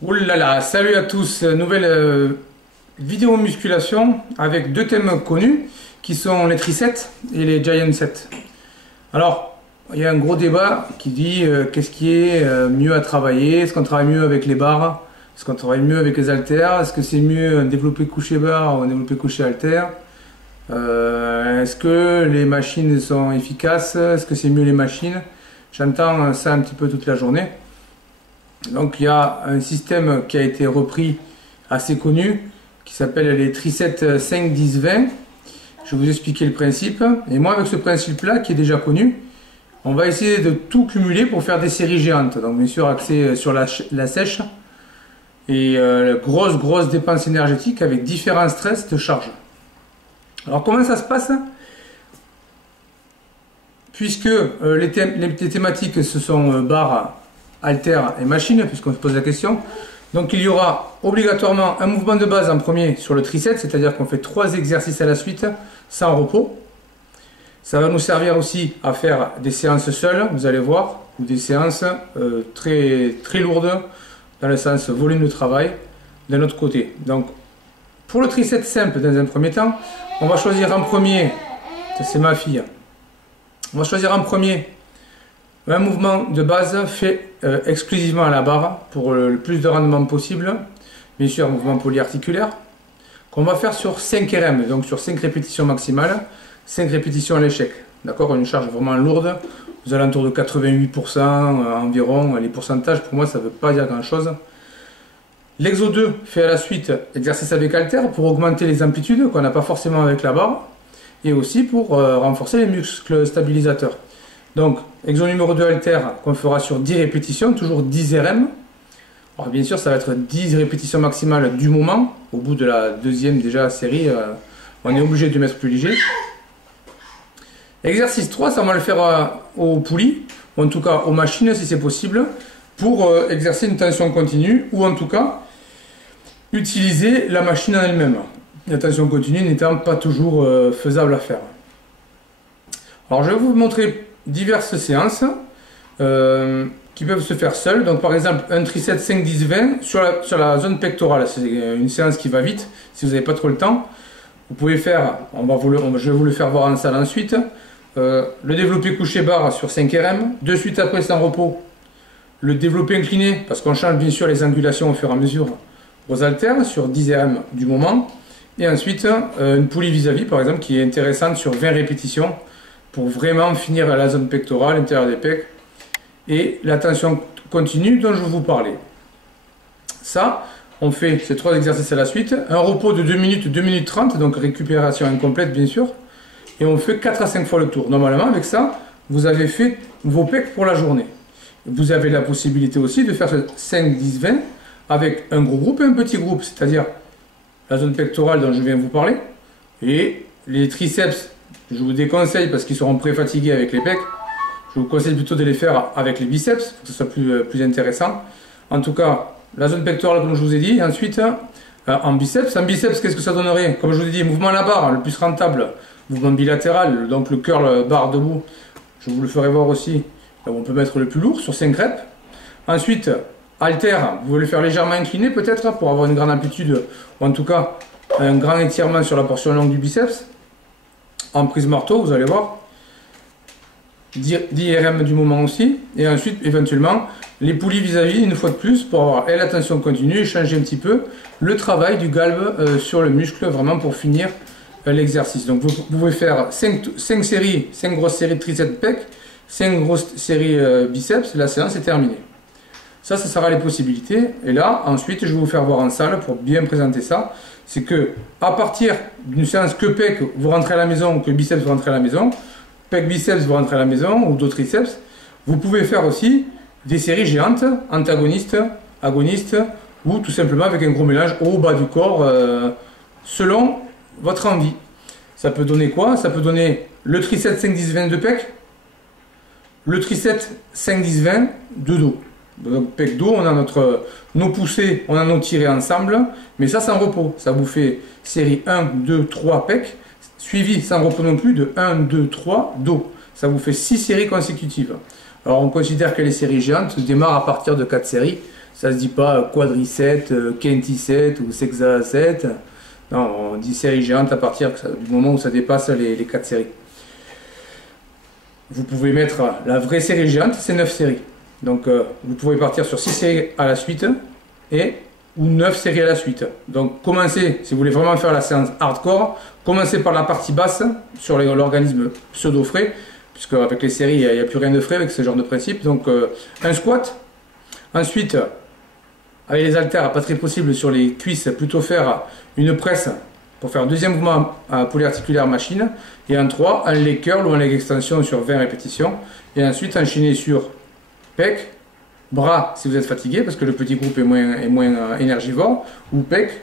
Ouh là là, salut à tous, nouvelle vidéo musculation avec deux thèmes connus qui sont les triceps et les giant sets. Alors, il y a un gros débat qui dit qu'est-ce qui est mieux à travailler, est-ce qu'on travaille mieux avec les barres, est-ce qu'on travaille mieux avec les haltères, est-ce que c'est mieux un développé couché barre ou un développé couché haltère, est-ce que les machines sont efficaces, est-ce que c'est mieux les machines. J'entends ça un petit peu toute la journée. Donc il y a un système qui a été repris assez connu qui s'appelle les triceps 5, 10, 20. Je vais vous expliquer le principe. Et moi avec ce principe là qui est déjà connu, on va essayer de tout cumuler pour faire des séries géantes. Donc bien sûr axé sur la sèche et grosse dépense énergétique avec différents stress de charge. Alors comment ça se passe? Puisque les thématiques ce sont barres, haltères et machines, puisqu'on se pose la question. Donc il y aura obligatoirement un mouvement de base en premier sur le triceps, c'est-à-dire qu'on fait 3 exercices à la suite sans repos. Ça va nous servir aussi à faire des séances seules, vous allez voir, ou des séances très lourdes dans le sens volume de travail d'un autre côté. Donc pour le triceps simple dans un premier temps, on va choisir en premier, ça c'est ma fille, on va choisir en premier un mouvement de base fait exclusivement à la barre pour le plus de rendement possible. Bien sûr, un mouvement polyarticulaire qu'on va faire sur 5 RM, donc sur 5 répétitions maximales, 5 répétitions à l'échec. D'accord, une charge vraiment lourde, aux alentours de 88% environ. Les pourcentages, pour moi, ça ne veut pas dire grand-chose. L'exo 2 fait à la suite exercice avec haltère pour augmenter les amplitudes qu'on n'a pas forcément avec la barre et aussi pour renforcer les muscles stabilisateurs. Donc, exo numéro 2 haltère qu'on fera sur 10 répétitions, toujours 10 RM. Alors bien sûr, ça va être 10 répétitions maximales du moment. Au bout de la deuxième déjà série, on est obligé de mettre plus léger. Exercice 3, ça on va le faire aux poulies, ou en tout cas aux machines si c'est possible, pour exercer une tension continue, ou en tout cas utiliser la machine en elle-même. La tension continue n'étant pas toujours faisable à faire. Alors je vais vous montrer diverses séances qui peuvent se faire seules. Donc par exemple un triceps 5, 10, 20 sur la zone pectorale. C'est une séance qui va vite si vous n'avez pas trop le temps. Vous pouvez faire, je vais vous le faire voir en salle ensuite, le développé couché barre sur 5 RM. De suite après sans repos, le développé incliné, parce qu'on change bien sûr les angulations au fur et à mesure aux haltères sur 10 RM du moment. Et ensuite une poulie vis-à-vis par exemple qui est intéressante sur 20 répétitions. Pour vraiment finir à la zone pectorale, l'intérieur des pecs et la tension continue dont je vous parlais. Ça, on fait ces 3 exercices à la suite, un repos de 2 minutes, 2 minutes 30, donc récupération incomplète bien sûr, et on fait 4 à 5 fois le tour. Normalement avec ça, vous avez fait vos pecs pour la journée. Vous avez la possibilité aussi de faire ce 5, 10, 20 avec un gros groupe et un petit groupe, c'est-à-dire la zone pectorale dont je viens de vous parler, et les triceps. Je vous déconseille parce qu'ils seront pré-fatigués avec les pecs. Je vous conseille plutôt de les faire avec les biceps pour que ce soit plus intéressant. En tout cas, la zone pectorale comme je vous ai dit. Et ensuite, en biceps, qu'est-ce que ça donnerait? Comme je vous ai dit, mouvement à la barre, le plus rentable. Mouvement bilatéral, donc le curl barre debout. Je vous le ferai voir aussi. On peut mettre le plus lourd sur 5 reps. Ensuite, haltère, vous voulez le faire légèrement incliné peut-être pour avoir une grande amplitude. Ou en tout cas, un grand étirement sur la portion longue du biceps. En prise marteau, vous allez voir, 10 RM du moment aussi, et ensuite éventuellement les poulies vis-à-vis une fois de plus pour avoir la tension continue et changer un petit peu le travail du galbe sur le muscle vraiment pour finir l'exercice. Donc vous pouvez faire 5 séries, 5 grosses séries de triceps pec, 5 grosses séries biceps, la séance est terminée. Ça sera les possibilités. Et là, ensuite, je vais vous faire voir en salle pour bien présenter ça. C'est que à partir d'une séance que pec, vous rentrez à la maison, ou que biceps, vous rentrez à la maison, pec biceps, vous rentrez à la maison, ou d'autres triceps, vous pouvez faire aussi des séries géantes, antagonistes, agonistes, ou tout simplement avec un gros mélange haut, bas du corps, selon votre envie. Ça peut donner quoi? Ça peut donner le triceps 5, 10, 20 de pec, le triceps 5, 10, 20 de dos. Donc pec dos, on a nos poussées, on a nos tirés ensemble, mais ça sans repos. Ça vous fait série 1, 2, 3 pec, suivi sans repos non plus de 1, 2, 3 dos. Ça vous fait 6 séries consécutives. Alors on considère que les séries géantes démarrent à partir de 4 séries, Ça se dit pas quadricette, quinticette ou sexacette. Non, on dit série géante à partir du moment où ça dépasse les 4 séries. Vous pouvez mettre la vraie série géante, c'est 9 séries. Donc vous pouvez partir sur 6 séries à la suite ou 9 séries à la suite. Donc commencez, si vous voulez vraiment faire la séance hardcore, commencez par la partie basse sur l'organisme pseudo-frais, puisque avec les séries, il n'y a plus rien de frais avec ce genre de principe. Donc un squat. Ensuite, avec les haltères, pas très possible sur les cuisses, plutôt faire une presse pour faire un deuxième mouvement polyarticulaire machine. Et en 3, un leg curl ou un leg extension sur 20 répétitions. Et ensuite enchaîner sur pec, bras si vous êtes fatigué parce que le petit groupe est moins énergivore, ou pec,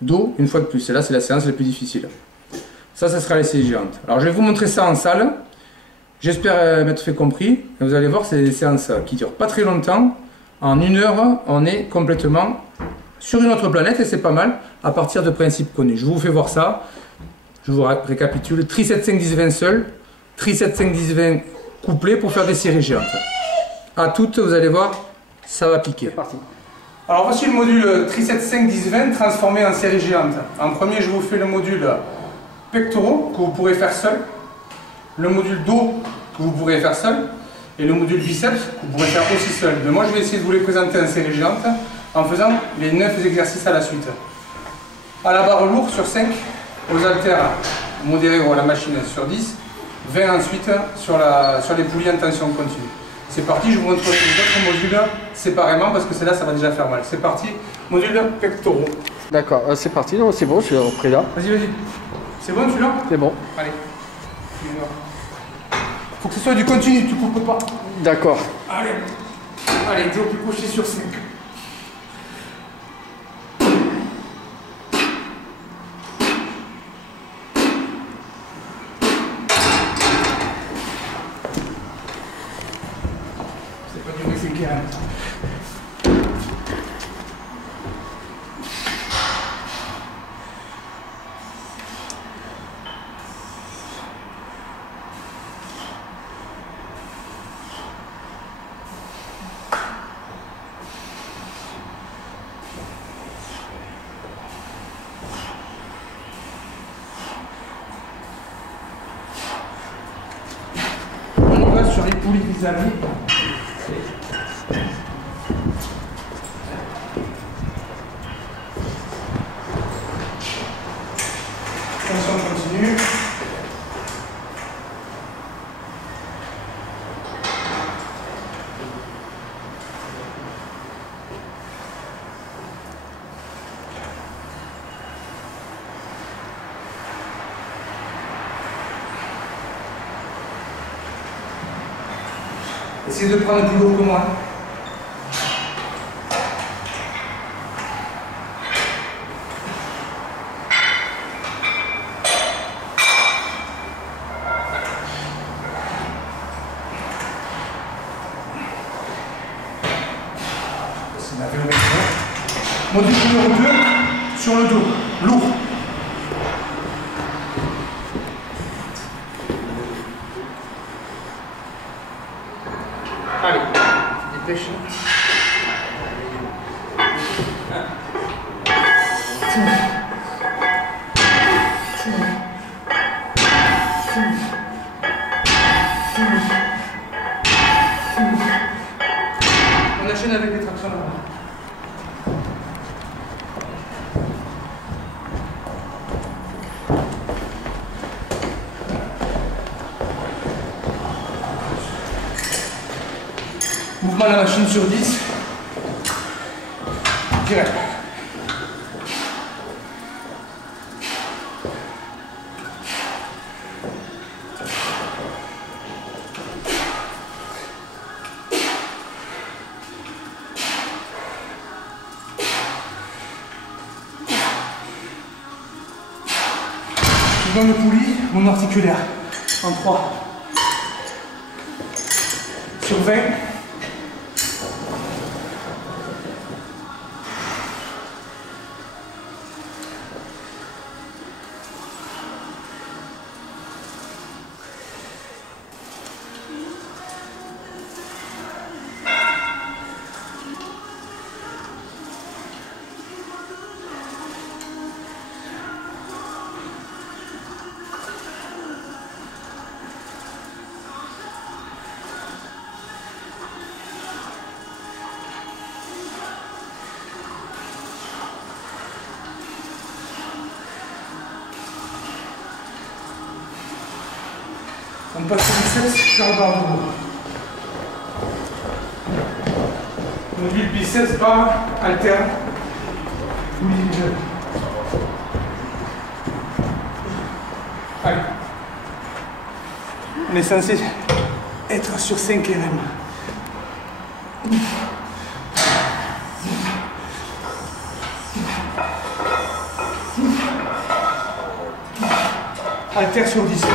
dos une fois de plus. Et là c'est la séance la plus difficile. Ça sera les séries géantes. Alors je vais vous montrer ça en salle. J'espère m'être fait compris. Et vous allez voir, c'est des séances qui durent pas très longtemps. En 1 heure, on est complètement sur une autre planète et c'est pas mal à partir de principes connus. Je vous fais voir ça. Je vous récapitule. Triceps 5, 10, 20 seul. Triceps 5, 10, 20 couplé pour faire des séries géantes. À toutes, vous allez voir, ça va piquer. Parti. Alors voici le module triceps 5, 10, 20 transformé en série géante. En premier, je vous fais le module pectoraux que vous pourrez faire seul. Le module dos que vous pourrez faire seul. Et le module biceps que vous pourrez faire aussi seul. Mais moi, je vais essayer de vous les présenter en série géante en faisant les 9 exercices à la suite. À la barre lourde sur 5, aux haltères modérés ou à la machine sur 10, 20 ensuite sur les poulies en tension continue. C'est parti, je vous montre les autres modules séparément parce que celle-là, ça va déjà faire mal. C'est parti, module pectoraux. D'accord, c'est parti, non, c'est bon, je suis repris là. Vas-y, vas-y. C'est bon celui-là? C'est bon. Allez. Faut que ce soit du continu, tu coupes pas. D'accord. Allez. Allez, Joe, plus couché sur 5. C'est pas du Mexicain. Sur les poulies vis-à-vis. Tension continue. Essayez de prendre plus lourd que moi. C'est la vélo. Module numéro 2 sur le dos, lourd. Allez, dépêche. On enchaîne avec les tractions là. Mouvement de la machine sur 10. Direct. Dans le poulie, mon articulaire. En 3. Sur 20. passe le biceps sur la barre de haut. Module biceps, barre, alterne. Allez. On est censé être sur 5 RM. Haltère sur 10.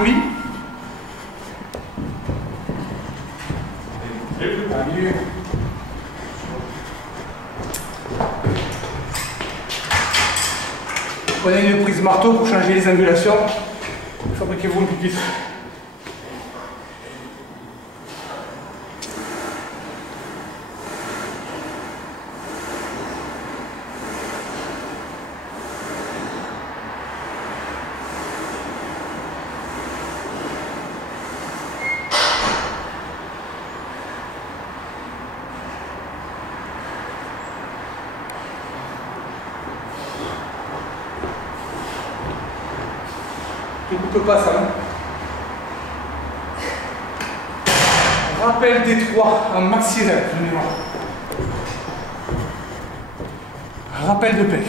Oui. Allez. Prenez une prise marteau pour changer les angulations. Fabriquez-vous une pupitre. Je ne coupe pas ça. Rappel des 3 en maxillaire. Rappel de pec.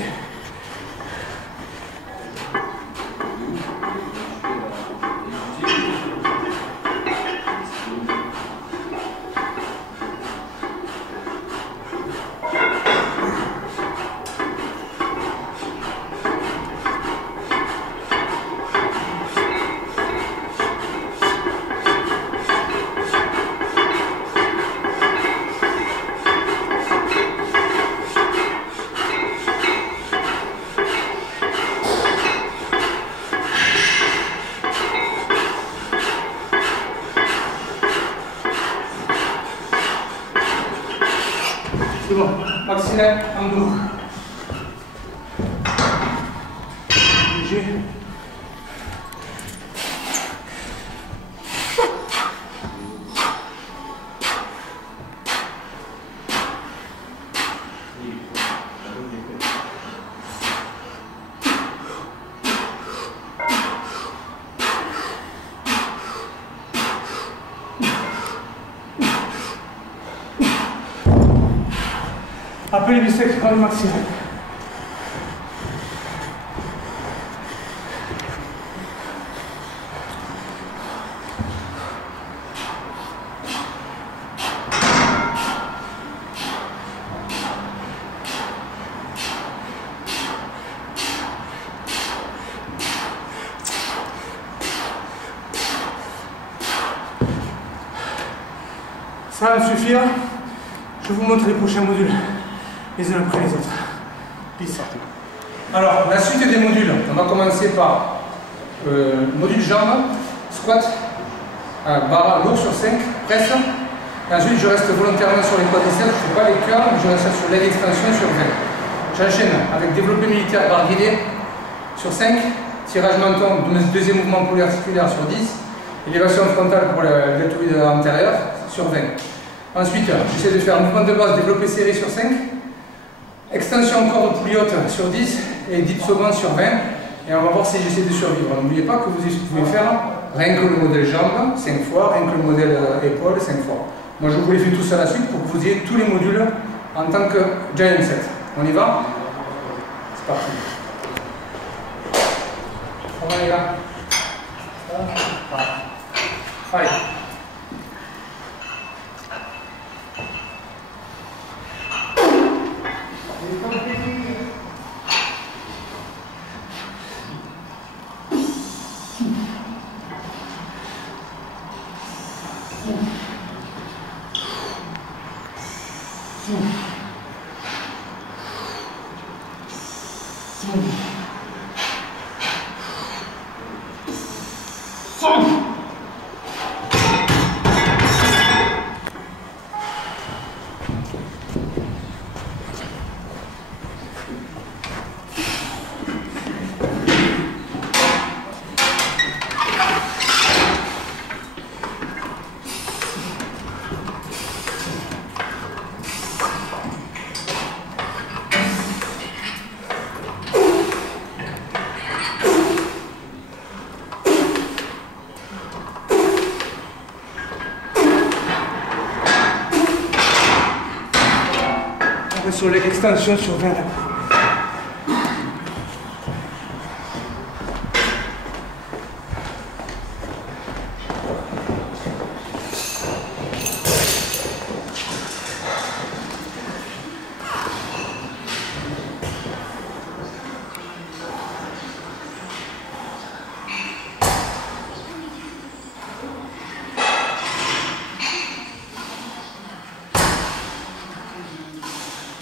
C'est bon, maxillaire en dos. Léger. Après le biceps par le maxillaire. Ça va suffire. Je vous montre les prochains modules, les uns après les autres. Peace. Alors, la suite des modules, on va commencer par module jambes, squat, barre lourd sur 5, presse. Et ensuite, je reste volontairement sur les quadriceps, je ne fais pas les curls, mais je reste sur leg extension sur 20. J'enchaîne avec développé militaire barre guidée sur 5, tirage menton, deuxième mouvement polyarticulaire sur 10, élévation frontale pour le deltoïde antérieur sur 20. Ensuite, j'essaie de faire un mouvement de base développé serré sur 5, extension corde pouliote sur 10 et dips au banc sur 20. Et on va voir si j'essaie de survivre. N'oubliez pas que vous pouvez faire rien que le modèle jambes 5 fois, rien que le modèle épaule 5 fois. Moi je vous les fais tous à la suite pour que vous ayez tous les modules en tant que Giant Set. On y va? C'est parti. On va aller là. Allez. Sur l'extension sur 20 là.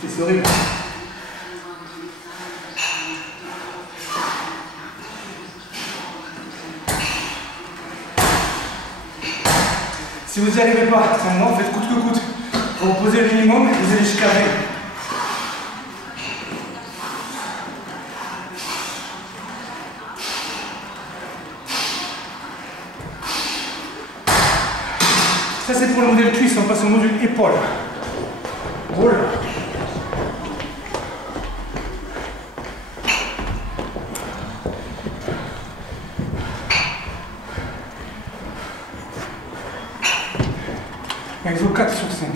C'est horrible. Si vous n'y arrivez pas, maintenant faites coûte que coûte. Vous posez le minimum et vous allez jusqu'à 20. Ça c'est pour le modèle cuisse, on passe au module épaule. Roule. Exo 4 sur 5.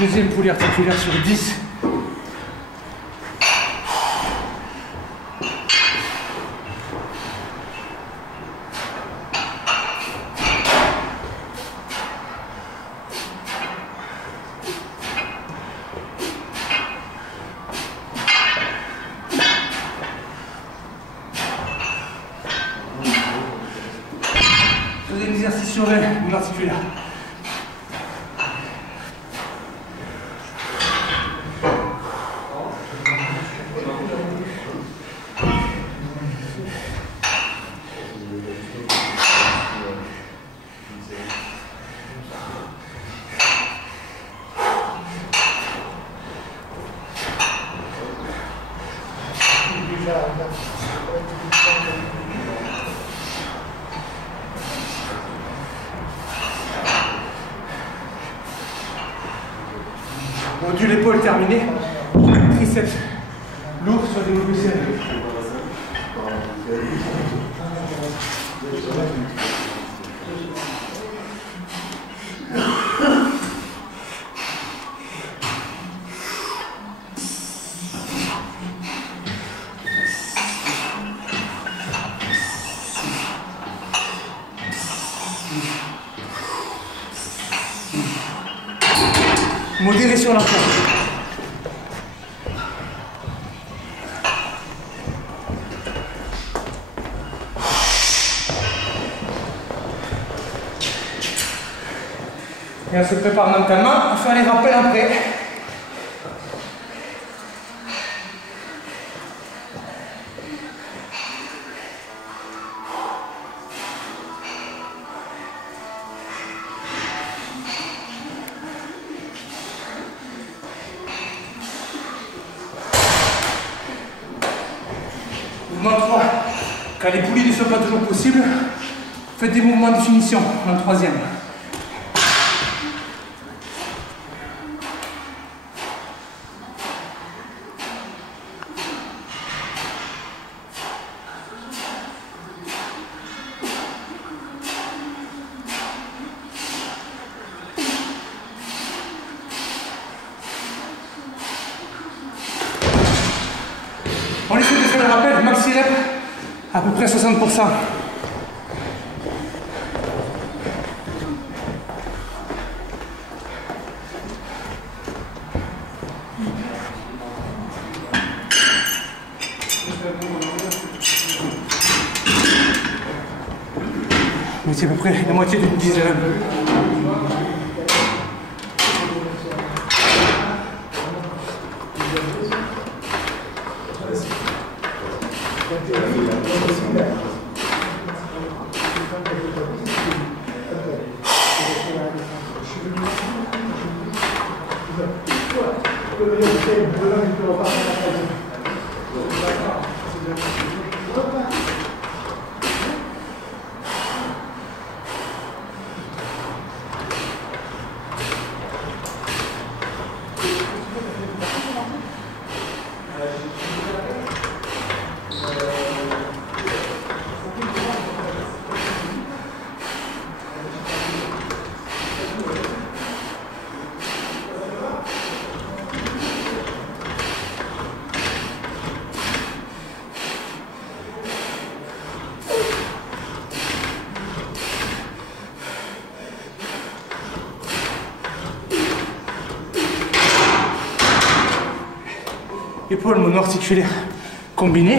Deuxième poulie articulaire sur 10. Deuxième exercice sur l'articulaire. Module épaule terminé. Triceps lourd sur des mouvements serrés. Modéré sur la pointe. Et on se prépare mentalement à faire les rappels après. Mouvement 3. Quand les poulies ne sont pas toujours possibles, faites des mouvements de finition en troisième. On essaie de faire le rappel, maxi rep, à peu près 60%. Mais c'est à peu près la moitié d'une dizaine. Épaule mono-articulaire combinée.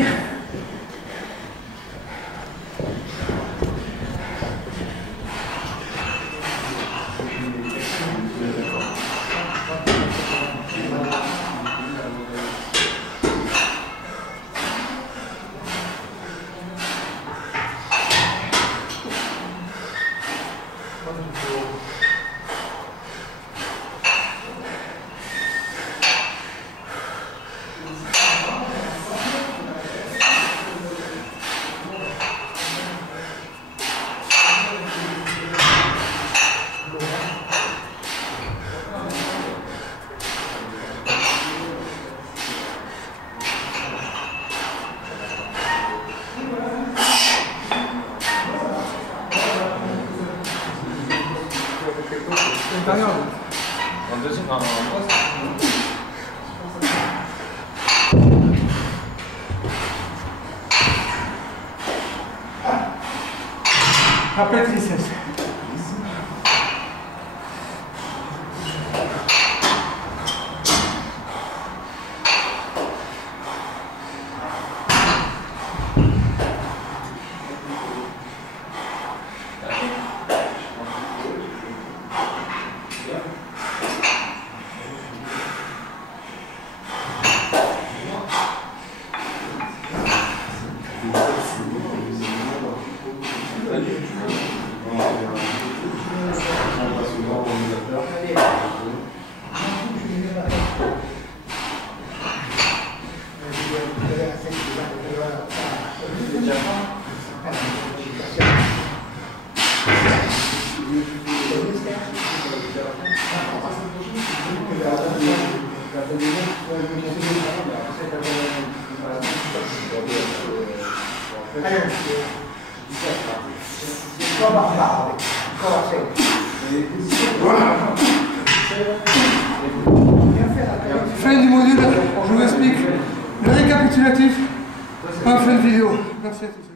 En deuxième, en poste. Après triceps. Fin du module, je vous explique le récapitulatif en fin de vidéo. Merci à tous.